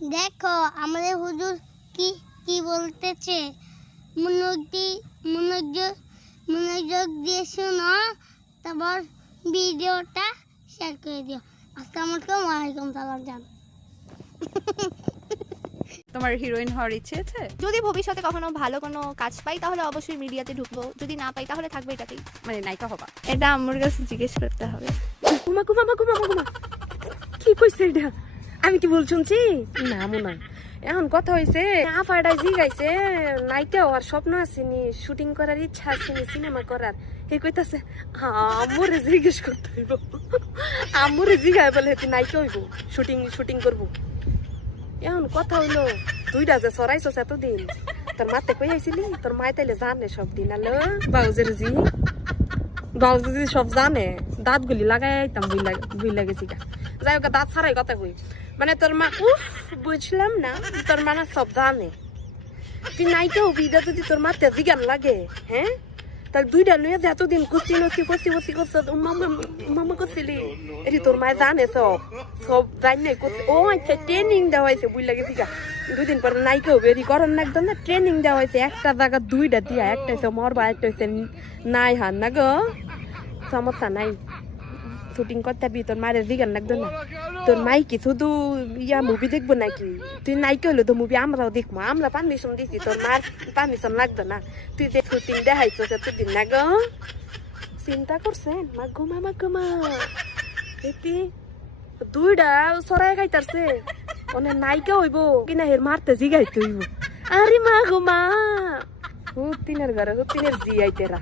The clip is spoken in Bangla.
দেখো আমাদের হুজুর কি কি বলতেছে, মনোযোগ মনোযোগ দিয়ে শোনো, তারপর ভিডিওটা শেয়ার করে দিও। আসসালামু আলাইকুম সালাম জান। তোমার হিরোইন হওয়ার ইচ্ছে আছে? যদি ভবিষ্যতে কখনো ভালো কোনো কাজ পাই তাহলে অবশ্যই মিডিয়াতে ঢুকবো, যদি না পাই তাহলে থাকবে এটাতেই। মানে নায়িকা হবা? এটা আম্মুর কাছে জিজ্ঞেস করতে হবে। কুমা কুমা মা কুমা কুমা কি কইছে এটা? আমি কি ভুল শুনছি? না মনে এখন কথা হয়েছে আফাডাই জিগাইছে নায়িকা হওয়ার স্বপ্ন আসেনি, শুটিং করার ইচ্ছা আসেনি, সিনেমা করার। এই কইতাছে আম্মুরে জিজ্ঞেস করতে হইব, আম্মুরে জিগায় বলে তুই নায়িকা হইব, শুটিং করবো। এখন কথা হইলো তুইটা যে সরাইছস এতদিন, তোর মাতে কই আইছিলি? তোর মায় তাইলে জানে সব দিন। আলো বাউজের জি বাউ যদি সব জানে দাঁত গুলি লাগাই আইতাম, বুই লাগেছি গা। যাই হোক দাঁত ছাড়াই কথা কই, মানে তোর মা বুঝলাম না, তোর মা না সব জানে। তুই নায়িকা হবি এটা যদি তোর মাতে জিগান লাগে, হ্যাঁ তার দুইটা লইয়া যে এতদিন কুস্তি নস্তি কস্তি করছ মামা করছিলি, এটি তোর মায় জানে সব সব জানি করছে। ও আচ্ছা ট্রেনিং দেওয়া হয়েছে, বুঝ লাগেছি গা। 2 দিন পরে নায়িকা হবে এটি করার না, একদম না ট্রেনিং দেওয়া হয়েছে। একটা জায়গা 2টা দিয়া, একটা হচ্ছে মরবা, একটা হচ্ছে নাই হান না গো, সমস্যা নাই। শুটিং করতে বি তোর মায়ের জিগান লাগতো না। তোর মাই কি শুধু মুভি দেখবো নাকি? তুই নায়িকা হলো তো মুভি আমরাও দেখবো, আমরা পারমিশন দিচ্ছি, তোর মার পারমিশন লাগতো না। তুই যে শুটিং দেখাইছো এতদিন না গো, চিন্তা করছেন মাগো মা দেখি 2টা সরাই খাইতারছে, ওনে নায়িকা হইব কিনা হের মারতে জিগাইতে হইব। আরে মা গো মা, হুতিনের ঘরে হুতিনের জি আইতেরা।